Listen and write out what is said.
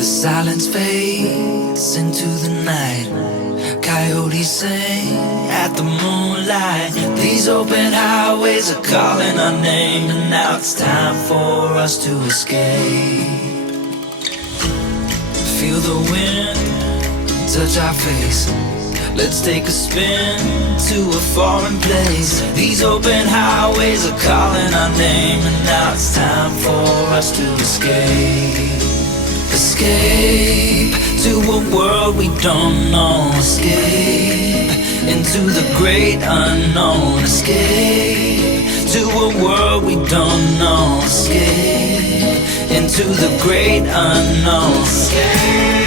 The silence fades into the night. Coyotes sing at the moonlight. These open highways are calling our name, and now it's time for us to escape. Feel the wind touch our face. Let's take a spin to a foreign place. These open highways are calling our name, and now it's time for us to escape. Escape to a world we don't know. Escape into the great unknown. Escape to a world we don't know. Escape into the great unknown. Escape.